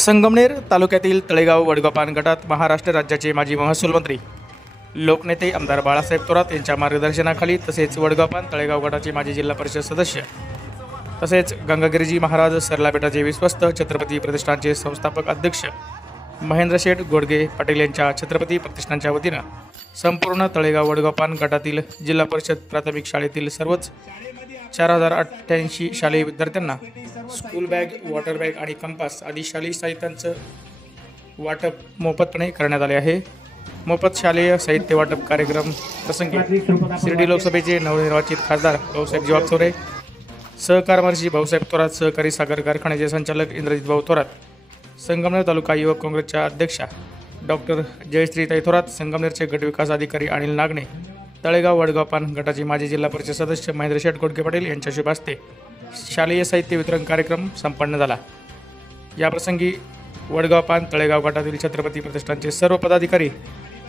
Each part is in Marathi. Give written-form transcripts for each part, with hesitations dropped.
संगमनेर तालुक्यातील तळेगाव वडगावपान गटात महाराष्ट्र राज्याचे माजी महसूल मंत्री लोकनेते आमदार बाळासाहेब थोरात यांच्या मार्गदर्शनाखाली तसेच वडगावपान तळेगाव गटाचे माजी जिल्हा परिषद सदस्य तसेच गंगागिरीजी महाराज सरलापेठाचे विश्वस्त छत्रपती प्रतिष्ठानचे संस्थापक अध्यक्ष महेंद्र शेठ गोडगे पाटील यांच्या छत्रपती प्रतिष्ठानच्या वतीनं संपूर्ण तळेगाव वडगावपान गटातील जिल्हा परिषद प्राथमिक शाळेतील सर्वच 4088 शालेय विद्यार्थ्यांना स्कूल बॅग, वॉटर बॅग आणि कंपास आदी शालेय साहित्यांचं वाटप मोफतपणे करण्यात आले आहे। मोफत शालेय साहित्य वाटप कार्यक्रम प्रसंगी शिर्डी लोकसभेचे नवनिर्वाचित खासदार भाऊसाहेब जीवाक्षोरे, सहकार महर्षी भाऊसाहेब थोरात, सहकारी साखर कारखान्याचे संचालक इंद्रजित भाऊ थोरात, संगमनेर तालुका युवक काँग्रेसच्या अध्यक्षा डॉक्टर जयश्रीताई थोरात, संगमनेरचे गट विकास अधिकारी अनिल नागणे, तळेगाव वडगावपान गटाचे माजी जिल्हा परिषद सदस्य महेंद्र शेठ गोडके पाटील यांच्या शुभ हस्ते शालेय साहित्य वितरण कार्यक्रम संपन्न झाला। याप्रसंगी वडगावपान तळेगाव गटातील छत्रपती प्रतिष्ठानचे सर्व पदाधिकारी,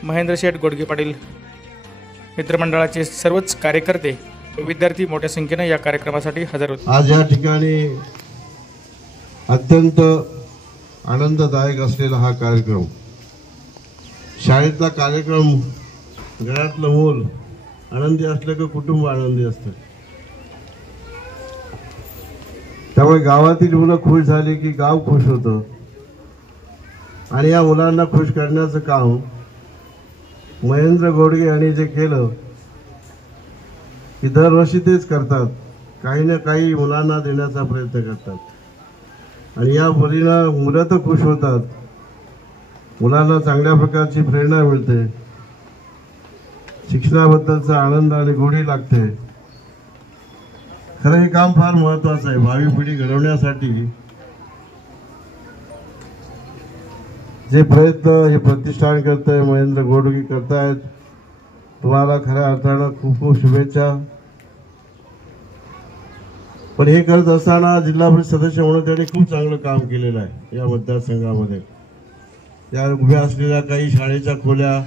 महेंद्र शेठ गोडके पाटील मित्रमंडळाचे सर्वच कार्यकर्ते व विद्यार्थी मोठ्या संख्येने या कार्यक्रमासाठी हजर होते। आज या ठिकाणी अत्यंत आनंददायक असलेला हा कार्यक्रम, शाळेतला कार्यक्रम, घरातलं मूल आनंदी असलं की कुटुंब आनंदी असतं। त्यामुळे गावातील मुलं खुश झाली की गाव खुश होतं आणि या मुलांना खुश करण्याचं काम महेंद्र गोडगे यांनी जे केलं की दरवर्षी तेच करतात, काही ना काही मुलांना देण्याचा प्रयत्न करतात आणि या मुलीनं मुलं तर खुश होतात, मुलांना चांगल्या प्रकारची प्रेरणा मिळते, शिक्षणाबद्दलचा आनंद आणि गोडी लागते। खरं हे काम फार महत्वाचं आहे भावी पिढी घडवण्यासाठी। जे प्रयत्न हे प्रतिष्ठान करतंय, महेंद्र गोडगे करतायत, तुम्हाला खऱ्या अर्थानं खूप खूप शुभेच्छा। पण हे करत असताना जिल्हा परिषद सदस्य म्हणून त्यांनी खूप चांगलं काम केलेलं आहे। या मतदारसंघामध्ये या उभ्या असलेल्या काही शाळेच्या खोल्या,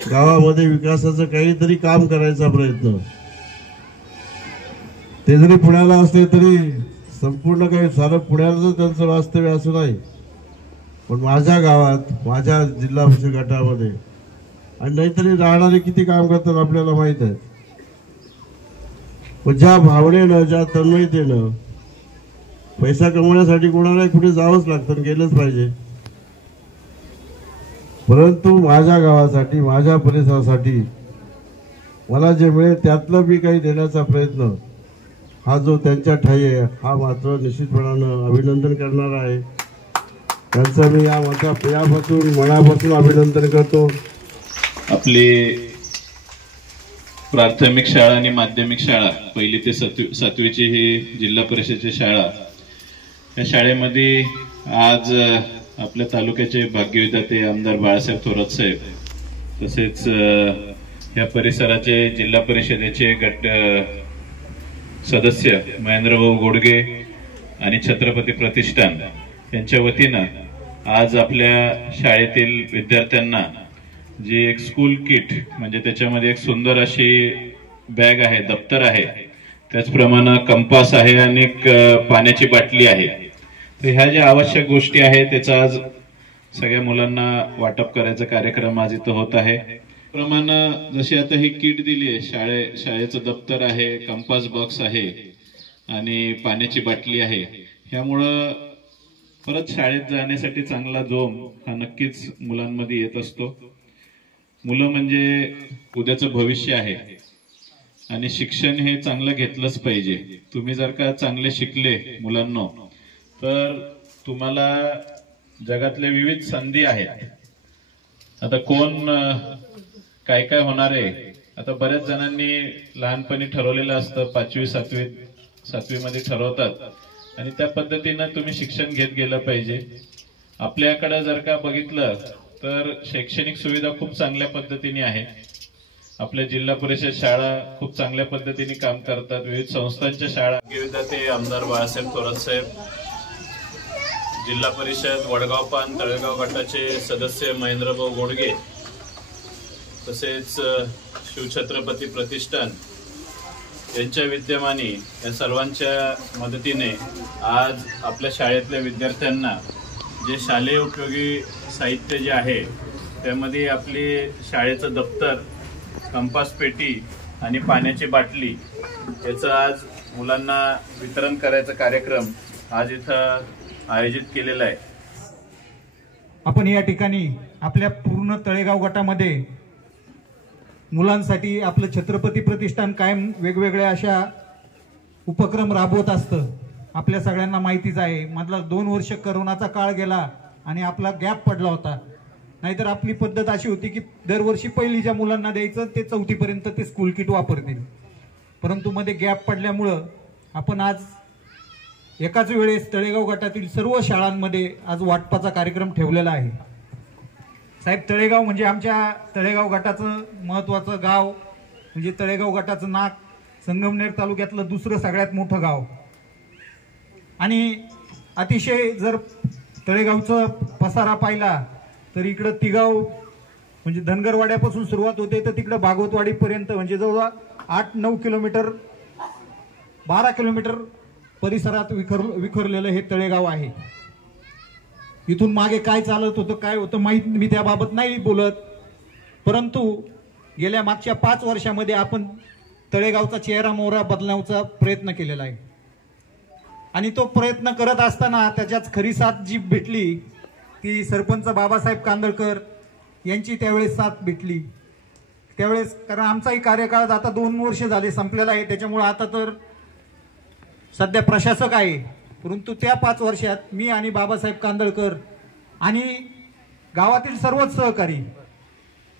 गावामध्ये विकासाचं काहीतरी काम करायचा प्रयत्न, ते जरी पुण्याला असले तरी संपूर्ण काही सारं पुण्याचं त्यांचं वास्तव्य असं नाही, पण माझ्या गावात, माझ्या जिल्हा परिषद गटामध्ये आणि नाहीतरी राहणारे किती काम करतात आपल्याला माहित आहे। पण ज्या भावनेनं, ज्या तन्मयतेनं, पैसा कमवण्यासाठी कोणाला कुठे जावंच लागतं, गेलंच पाहिजे, परंतु माझ्या गावासाठी, माझ्या परिसरासाठी मला जे मिळेल त्यातलं मी काही देण्याचा प्रयत्न, हा जो त्यांच्या ठाई आहे, हा मात्र निश्चितपणानं अभिनंदन करणार आहे। त्यांचं मी या मनापासून अभिनंदन करतो। आपली प्राथमिक शाळा आणि माध्यमिक शाळा, पहिली ते सातवीची ही जिल्हा परिषदेची शाळा, या शाळेमध्ये आज आपल्या तालुक्याचे भाग्यविधाते आमदार बाळासाहेब थोरात साहेब, तसेच या परिसराचे जिल्हा परिषदेचे गट सदस्य महेंद्रभाऊ गोडगे आणि छत्रपती प्रतिष्ठान यांच्या वतीनं आज आपल्या शाळेतील विद्यार्थ्यांना जी एक स्कूल किट, म्हणजे त्याच्यामध्ये एक सुंदर अशी बॅग आहे, दप्तर आहे, त्याचप्रमाणे कंपास आहे आणि एक पाण्याची बाटली आहे। तर ह्या ज्या आवश्यक गोष्टी आहेत त्याचा आज सगळ्या मुलांना वाटप करायचा कार्यक्रम आज इथं होत आहे। प्रमाणे जशी आता ही किट दिली आहे, शाळेचं दप्तर आहे, कंपास बॉक्स आहे आणि पाण्याची बाटली आहे, ह्यामुळं परत शाळेत जाण्यासाठी चांगला जोम हा नक्कीच मुलांमध्ये येत असतो। मुलं म्हणजे उद्याचं भविष्य आहे आणि शिक्षण हे चांगलं घेतलंच पाहिजे। तुम्ही जर का चांगले शिकले मुलांना तर तुम्हाला जगातल्या विविध संधी आहेत। आता कोण काय काय होणार आहे, आता बऱ्याच जणांनी लहानपणी ठरवलेलं असतं, 5वी 7वी मध्ये ठरवतात आणि त्या पद्धतीनं तुम्ही शिक्षण घेत गेलं पाहिजे। आपल्याकडे जर का बघितलं तर शैक्षणिक सुविधा खूप चांगल्या पद्धतीने आहे। आपल्या जिल्हा परिषद शाळा खूप चांगल्या पद्धतीने काम करतात, विविध संस्थांच्या शाळा। भाग्यविधाते आमदार बाळासाहेब थोरात साहेब, जिल्हा परिषद वडगावपान तळेगाव गटाचे सदस्य महेंद्रभाऊ गोडगे, तसेच शिवछत्रपती प्रतिष्ठान यांच्या विद्यमाने या सर्वांच्या मदतीने आज आपल्या शाळेतल्या विद्यार्थ्यांना जे शालेय उपयोगी साहित्य जे आहे त्यामध्ये आपली शाळेचं दप्तर, कंपास पेटी आणि पाण्याची बाटली याचं आज मुलांना वितरण करायचा कार्यक्रम आज इथं आयोजित केलेला आहे। आपण या ठिकाणी आपल्या पूर्ण तळेगाव गटामध्ये मुलांसाठी आपलं छत्रपती प्रतिष्ठान कायम वेगवेगळ्या अशा उपक्रम राबवत असतं। आपल्या सगळ्यांना माहितीच आहे, मधला 2 वर्ष कोरोनाचा काळ गेला आणि आपला गॅप पडला होता। नाहीतर आपली पद्धत अशी होती की दरवर्षी पहिलीच्या मुलांना द्यायचं, ते 4थी पर्यंत ते स्कूल किट वापरतील। परंतु मध्ये गॅप पडल्यामुळं आपण आज एकाच वेळेस तळेगाव गटातील सर्व शाळांमध्ये आज वाटपाचा कार्यक्रम ठेवलेला आहे। साहेब, तळेगाव म्हणजे आमच्या तळेगाव गटाचं महत्त्वाचं गाव, म्हणजे तळेगाव गटाचं नाक संगमनेर तालुक्यातलं दुसरं सगळ्यात मोठं गाव आणि अतिशय जर तळेगावचा पसारा पाहिला तर इकडं तिगाव म्हणजे धनगरवाड्यापासून सुरुवात होते तर तिकडं भागवतवाडीपर्यंत म्हणजे जवळ 8-9 किलोमीटर 12 किलोमीटर परिसरात विखरलेलं हे तळेगाव आहे। इथून मागे काय चालत होतं, काय होतं माहीत, मी त्याबाबत नाही बोलत, परंतु गेल्या मागच्या 5 वर्षामध्ये आपण तळेगावचा चेहरा मोहरा बदलण्याचा प्रयत्न केलेला आहे आणि तो प्रयत्न करत असताना त्याच्यात खरी साथ जी भेटली ती सरपंच बाबासाहेब कांदळकर यांची त्यावेळेस साथ भेटली। त्यावेळेस कारण आमचाही कार्यकाळ आता 2 वर्ष झाले संपलेला आहे, त्याच्यामुळे आता तर सध्या प्रशासक आहे, परंतु त्या 5 वर्षात मी आणि बाबासाहेब कांदळकर आणि गावातील सर्वच सहकारी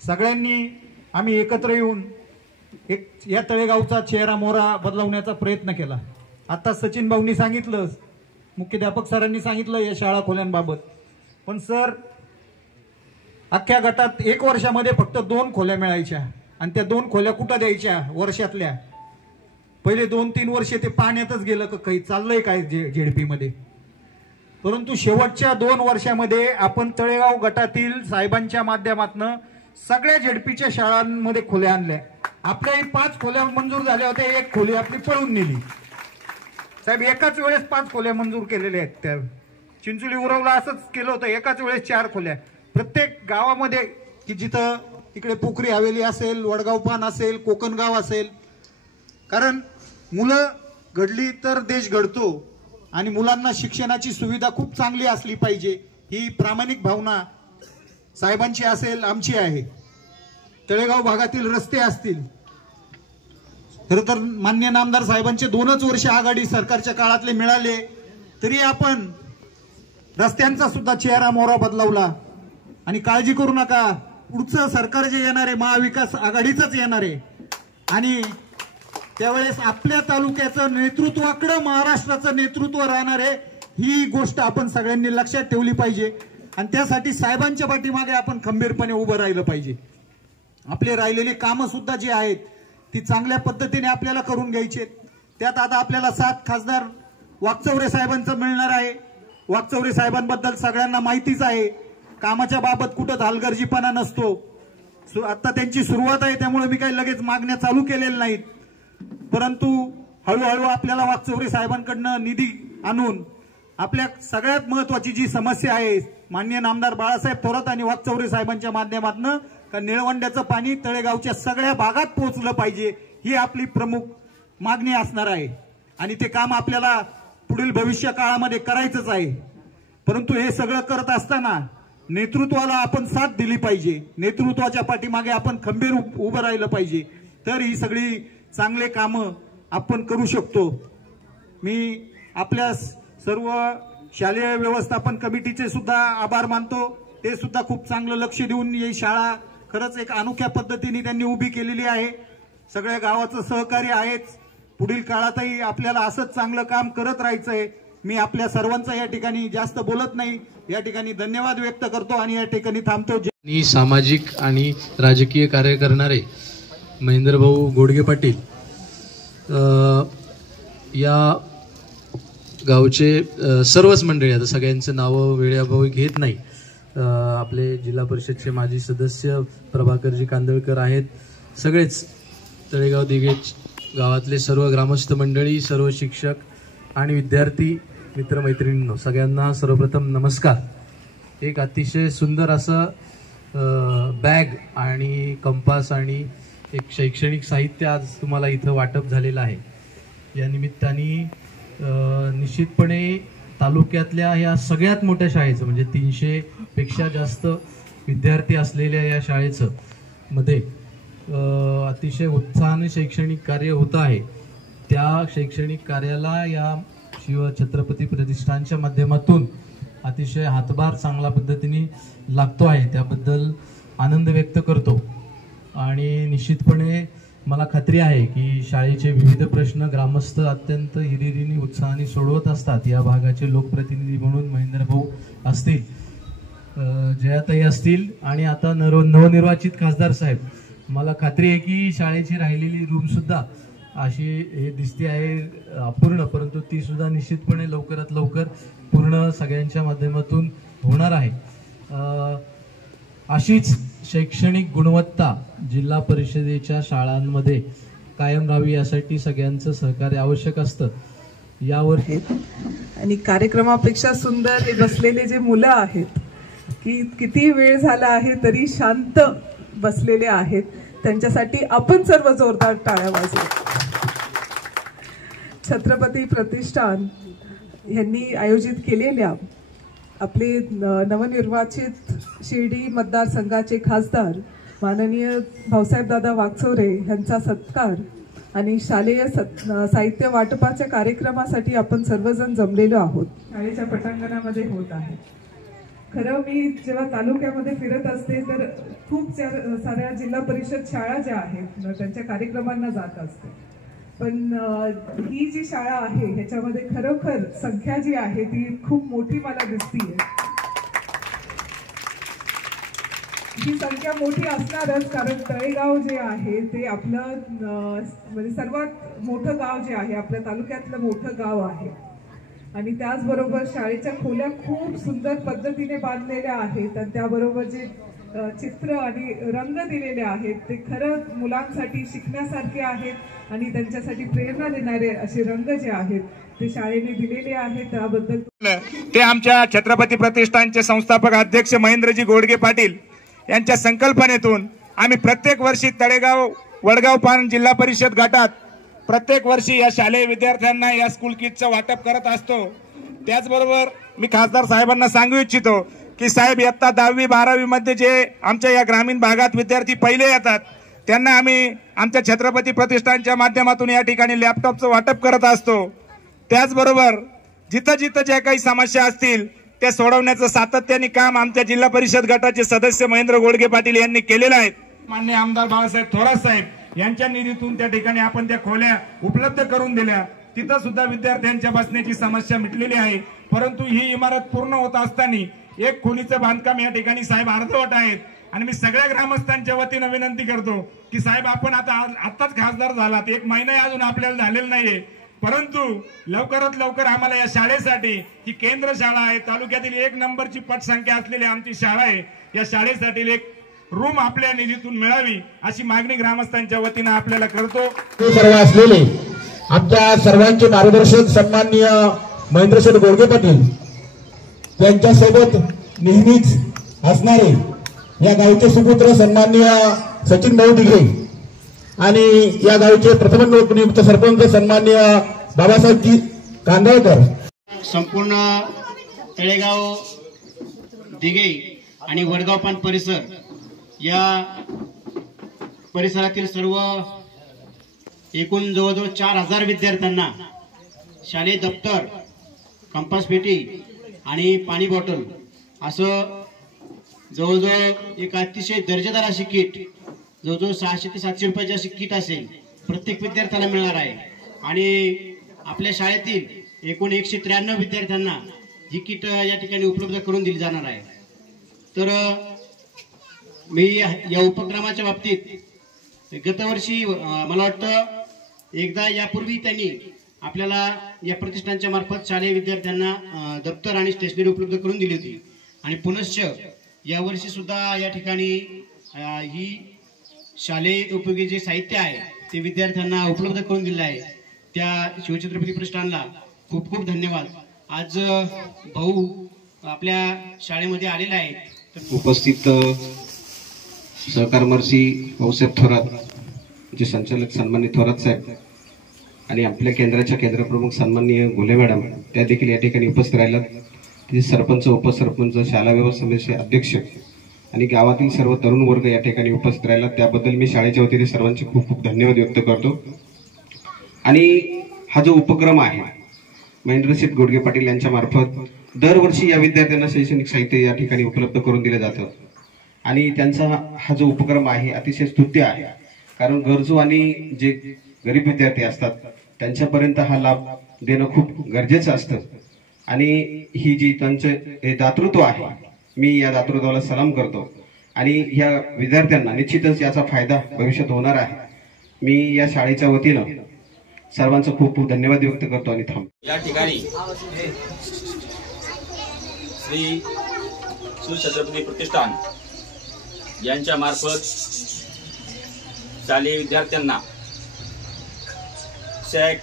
सगळ्यांनी आम्ही एकत्र येऊन एक या तळेगावचा चेहरा मोहरा बदलवण्याचा प्रयत्न केला। आता सचिन भाऊंनी सांगितलं, मुख्याध्यापक सरांनी सांगितलं या शाळा खोल्यांबाबत, पण सर अख्ख्या गटात 1 वर्षामध्ये फक्त 2 खोल्या मिळायच्या आणि त्या 2 खोल्या कुठं द्यायच्या वर्षातल्या? पहिले 2-3 वर्ष ते पाण्यातच गेलं का काही चाललंय काय झेडपी मध्ये, परंतु शेवटच्या 2 वर्षामध्ये आपण तळेगाव गटातील साहेबांच्या माध्यमातून सगळ्या झेडपीच्या शाळांमध्ये खोल्या आणल्या। आपल्या 5 खोल्या मंजूर झाल्या होत्या, 1 खोली आपली पळून नेली। साहेब, एकाच वेळेस 5 खोल्या मंजूर केलेल्या आहेत। त्या चिंचोली उरवला असंच केलं होतं, एकाच वेळेस 4 खोल्या प्रत्येक गावामध्ये, की जिथं इकडे पोखरी हवेली असेल, वडगाव पान असेल, कोकणगाव असेल, कारण मुलं घडली तर देश घडतो आणि मुलांना शिक्षणाची सुविधा खूप चांगली असली पाहिजे ही प्रामाणिक भावना साहेबांची असेल, आमची आहे। तळेगाव भागातील रस्ते असतील, खरं तर माननीय नामदार साहेबांचे 2च वर्ष आघाडी सरकारच्या काळातले मिळाले तरी आपण रस्त्यांचा सुद्धा चेहरा मोहरा बदलवला आणि काळजी करू नका, पुढचं सरकार जे येणार आहे महाविकास आघाडीचंच येणार आहे आणि त्यावेळेस आपल्या तालुक्याचं नेतृत्वाकडे महाराष्ट्राचं नेतृत्व राहणार आहे, ही गोष्ट आपण सगळ्यांनी लक्षात ठेवली पाहिजे आणि त्यासाठी साहेबांच्या पाठीमागे आपण खंबीरपणे उभं राहिलं पाहिजे। आपले राहिलेली कामं सुद्धा जी आहेत ती चांगल्या पद्धतीने आपल्याला करून घ्यायची। त्यात आता आपल्याला 7 खासदार वाकचौरे साहेबांचं मिळणार आहे। वाकचौरे साहेबांबद्दल सगळ्यांना माहितीच आहे, कामाच्या बाबत कुठं हलगर्जीपणा नसतो। आता त्यांची सुरुवात आहे त्यामुळे मी काही लगेच मागण्या चालू केलेल्या नाहीत, परंतु हळूहळू आपल्याला वाकचौरे साहेबांकडनं निधी आणून आपल्या सगळ्यात महत्वाची जी समस्या आहे माननीय नामदार बाळासाहेब थोरात आणि वाकचौरे साहेबांच्या माध्यमातून का निळवंड्याचं पाणी तळेगावच्या सगळ्या भागात पोहोचलं पाहिजे ही आपली प्रमुख मागणी असणार आहे आणि ते काम आपल्याला पुढील भविष्य काळामध्ये करायचंच आहे। परंतु हे सगळं करत असताना नेतृत्वाला आपण साथ दिली पाहिजे, नेतृत्वाच्या पाठीमागे आपण खंबीर उभं राहिलं पाहिजे, तर ही सगळी चांगले कामं आपण करू शकतो। मी आपल्या सर्व शालेय व्यवस्थापन कमिटीचे सुद्धा आभार मानतो, ते सुद्धा खूप चांगलं लक्ष देऊन ही शाळा खरंच एक अनोख्या पद्धतीने त्यांनी उभी केलेली आहे। सगळ्या गावाचं सहकार्य आहेच, पुढील काळातही आपल्याला असंच चांगलं काम करत राहायचंय। मी आपल्या सर्वांचा या ठिकाणी जास्त बोलत नाही, या ठिकाणी धन्यवाद व्यक्त करतो आणि या ठिकाणी थांबतो। सामाजिक आणि राजकीय कार्य करणारे महेंद्रभाऊ गोडगे पाटील या गावचे सर्वच मंडळी, आता सगळ्यांचं नावं वेळाभावी घेत नाही, आपले जिल्हा परिषदचे माजी सदस्य प्रभाकरजी कांदळकर आहेत, सगळेच तळेगाव दिघे गावातले सर्व ग्रामस्थ मंडळी, सर्व शिक्षक आणि विद्यार्थी मित्रमैत्रिणींनो, सगळ्यांना सर्वप्रथम नमस्कार. एक अतिशय सुंदर असं बॅग आणि कंपास आणि एक शैक्षणिक साहित्य आज तुम्हाला इथं वाटप झालेलं आहे. या निमित्ताने निश्चितपणे तालुक्यातल्या या सगळ्यात मोठ्या शाळेचं म्हणजे 300 पेक्षा जास्त विद्यार्थी असलेल्या या शाळेचं मध्ये अतिशय उत्साहाने शैक्षणिक कार्य होत आहे. त्या शैक्षणिक कार्याला या शिवछत्रपती प्रतिष्ठानच्या माध्यमातून अतिशय हातभार चांगल्या पद्धतीने लागतो आहे, त्याबद्दल आनंद व्यक्त करतो. आणि निश्चितपणे मला खात्री आहे की शाळेचे विविध प्रश्न ग्रामस्थ अत्यंत हिरिरीने उत्साहाने सोडवत असतात. या भागाचे लोकप्रतिनिधी म्हणून महेंद्र भाऊ असतील, जयाताई असतील आणि आता नवनिर्वाचित खासदार साहेब, मला खात्री आहे की शाळेची राहिलेली रूम सुद्धा अशी हे दिसते आहे अपूर्ण, परंतु ती सुद्धा निश्चितपणे लवकरात लवकर पूर्ण सगळ्यांच्या माध्यमातून होणार आहे. अशीच शैक्षणिक गुणवत्ता जिल्हा परिषदेच्या शाळांमध्ये कायम राहावी यासाठी सगळ्यांचं सहकार्य आवश्यक असतं. यावर आणि कार्यक्रमापेक्षा सुंदर हे बसलेले जे मुलं आहेत की किती वेळ झाला आहे तरी शांत बसलेले आहेत, त्यांच्यासाठी आपण सर्व जोरदार टाळ्या वाजवू. छत्रपती प्रतिष्ठान यांनी आयोजित केलेल्या आपले नवनिर्वाचित शिर्डी मतदारसंघाचे खासदार माननीय भाऊसाहेबदादा वागचौरे यांचा सत्कार आणि शालेय साहित्य वाटपाच्या कार्यक्रमासाठी आपण सर्वजण जमलेलो आहोत. शाळेच्या पटांगणामध्ये होत आहे. खरं मी जेव्हा तालुक्यामध्ये फिरत असते तर खूप साऱ्या जिल्हा परिषद शाळा ज्या आहेत त्यांच्या कार्यक्रमांना जात असते, पण ही जी शाळा आहे ह्याच्यामध्ये खरोखर संख्या जी आहे ती खूप मोठी मला दिसतीये. ही संख्या मोठी असणारच, कारण तळेगाव जे आहे ते आपलं म्हणजे सर्वात मोठं गाव जे आहे, आपल्या तालुक्यातलं मोठं गाव आहे. आणि त्याचबरोबर शाळेच्या खोल्या खूप सुंदर पद्धतीने बांधलेल्या आहेत आणि त्याबरोबर जे चित्र आणि रंग दिलेले आहेत ते खरं मुलांसाठी शिकण्यासारखे आहेत आणि त्यांच्यासाठी प्रेरणा देणारे असे रंग जे आहेत ते शाळेने दिलेले आहेत. त्याबद्दल ते आमच्या छत्रपती प्रतिष्ठानचे संस्थापक अध्यक्ष महेंद्रजी गोडगे पाटील यांच्या संकल्पनेतून आम्ही प्रत्येक वर्षी तळेगाव वडगाव पान जिल्हा परिषद गटात प्रत्येक वर्षी या शालेय विद्यार्थ्यांना या स्कूल किटचं वाटप करत असतो. त्याचबरोबर मी खासदार साहेबांना सांगू इच्छितो की साहेब, इयत्ता 10वी 12वी मध्ये जे आमच्या या ग्रामीण भागात विद्यार्थी पहिले येतात त्यांना आम्ही आमच्या छत्रपती प्रतिष्ठानच्या माध्यमातून या ठिकाणी लॅपटॉपचं वाटप करत असतो. त्याचबरोबर जिथं जिथं ज्या काही समस्या असतील त्या सोडवण्याचं सातत्याने काम आमच्या जिल्हा परिषद गटाचे सदस्य महेंद्र गोडगे पाटील यांनी केलेलं आहे. माननीय आमदार बाळासाहेब थोरात साहेब यांच्या निधीतून त्या ठिकाणी आपण त्या खोल्या उपलब्ध करून दिल्या. तिथं सुद्धा विद्यार्थ्यांच्या बसण्याची समस्या मिटलेली आहे, परंतु ही इमारत पूर्ण होत असताना एक खोलीचं बांधकाम या ठिकाणी साहेब अर्धवट आहेत. आणि मी सगळ्या ग्रामस्थांच्या वतीनं विनंती करतो की साहेब, आपण आताच खासदार झालात, 1 महिना अजून आपल्याला झालेला नाहीये, परंतु लवकरात लवकर आम्हाला या शाळेसाठी, ही केंद्र शाळा आहे, तालुक्यातील 1 नंबरची पटसंख्या असलेली आमची शाळा आहे, या शाळेसाठी एक रूम आपल्या निधीतून मिळावी अशी मागणी ग्रामस्थांच्या वतीनं आपल्याला करतो. सर्व असलेले आमच्या सर्वांचे मार्गदर्शक सन्माननीय महेंद्रशेठ गोडगे पाटील त्यांच्यासोबत नेहमीच असणारे या गावचे सुपुत्र सन्माननीय सचिन भाऊ दिघे आणि या गावचे प्रथम नियुक्त सरपंच सन्माननीय बाबासाहेबजी कांदळकर, संपूर्ण तळेगाव दिघे आणि वडगाव पान परिसर या परिसरातील सर्व एकूण जवळजवळ 4000 विद्यार्थ्यांना शालेय दप्तर, कंपास पेटी आणि पाणी बॉटल असं जवळजवळ एक अतिशय दर्जेदार अशी किट, जवळजवळ 600 ते 700 रुपयाची अशी किट असेल प्रत्येक विद्यार्थ्याला मिळणार आहे. आणि आपल्या शाळेतील एकूण 193 विद्यार्थ्यांना ही किट या ठिकाणी उपलब्ध करून दिली जाणार आहे. तर मी या उपक्रमाच्या बाबतीत गतवर्षी मला वाटतं एकदा यापूर्वी त्यांनी आपल्याला या प्रतिष्ठानच्या मार्फत शालेय विद्यार्थ्यांना दप्तर आणि स्टेशनरी उपलब्ध करून दिली होती आणि पुनश्च यावर्षी सुद्धा या ठिकाणी ही शालेय उपयोगी जे साहित्य आहे ते विद्यार्थ्यांना उपलब्ध करून दिलं आहे त्या शिवछत्रपती प्रतिष्ठानला खूप खूप धन्यवाद. आज भाऊ आपल्या शाळेमध्ये आलेला आहे. उपस्थित सहकारमर्सी भाऊसाहेब थोरात, जे संचालक सन्माननीय थोरात साहेब आणि आपल्या केंद्राच्या केंद्रप्रमुख सन्माननीय घोले मॅडम त्या देखील या ठिकाणी उपस्थित राहिल्यात. तिथे सरपंच, उपसरपंच, शाळा व्यवस्थापनाचे अध्यक्ष आणि गावातील सर्व तरुण वर्ग या ठिकाणी उपस्थित राहिला. त्याबद्दल मी शाळेच्या वतीने सर्वांचे खूप खूप धन्यवाद व्यक्त करतो. आणि हा जो उपक्रम आहे महेंद्रशेठ गोडगे पाटील यांच्या मार्फत दरवर्षी या विद्यार्थ्यांना शैक्षणिक साहित्य या ठिकाणी उपलब्ध करून दिलं जातं आणि त्यांचा हा जो उपक्रम आहे अतिशय स्तुत्य आहे. कारण गरजू आणि जे गरीब विद्यार्थी असतात त्यांच्यापर्यंत हा लाभ देणं खूप गरजेचं असतं. आणि ही जी त्यांचं हे दातृत्व आहे, मी या दातृत्वाला सलाम करतो आणि या विद्यार्थ्यांना निश्चितच याचा फायदा भविष्यात होणार आहे. मी या शाळेच्या वतीनं सर्वांचं खूप खूप धन्यवाद व्यक्त करतो आणि थांबतो. या ठिकाणी श्री शिवछत्रपती प्रतिष्ठान यांच्या मार्फत शालेय विद्यार्थ्यांना सॅक,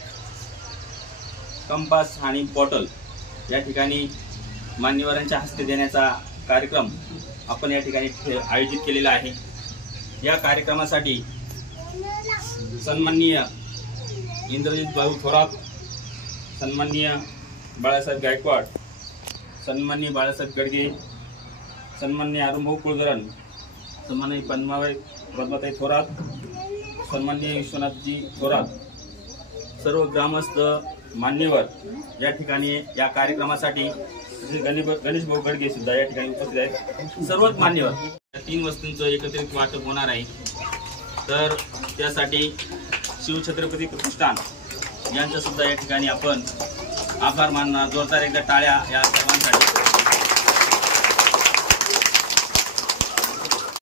कंपास आणि बॉटल या ठिकाणी मान्यवरांच्या हस्ते देण्याचा कार्यक्रम आपण या ठिकाणी आयोजित केलेला आहे. या कार्यक्रमासाठी सन्माननीय इंद्रजित भाऊ थोरात, सन्माननीय बाळासाहेब गायकवाड, सन्माननीय बाळासाहेब गडगे, सन्माननीय अरुणभाऊ कुलकर्णी, सन्माननीय पद्माताई थोरात, सन्माननीय विश्वनाथजी थोरात, सर्व ग्रामस्थ मान्यवर या ठिकाणी या कार्यक्रमासाठी गणेश भाऊ गडगे सुद्धा या ठिकाणी उपस्थित आहेत. सर्वच मान्यवर या 3 वस्तूंचं एकत्रित वाटप होणार आहे. तर त्यासाठी शिवछत्रपती प्रतिष्ठान यांचा सुद्धा या ठिकाणी आपण आभार मानणार. जोरदार एकदा टाळ्या या सर्वांसाठी.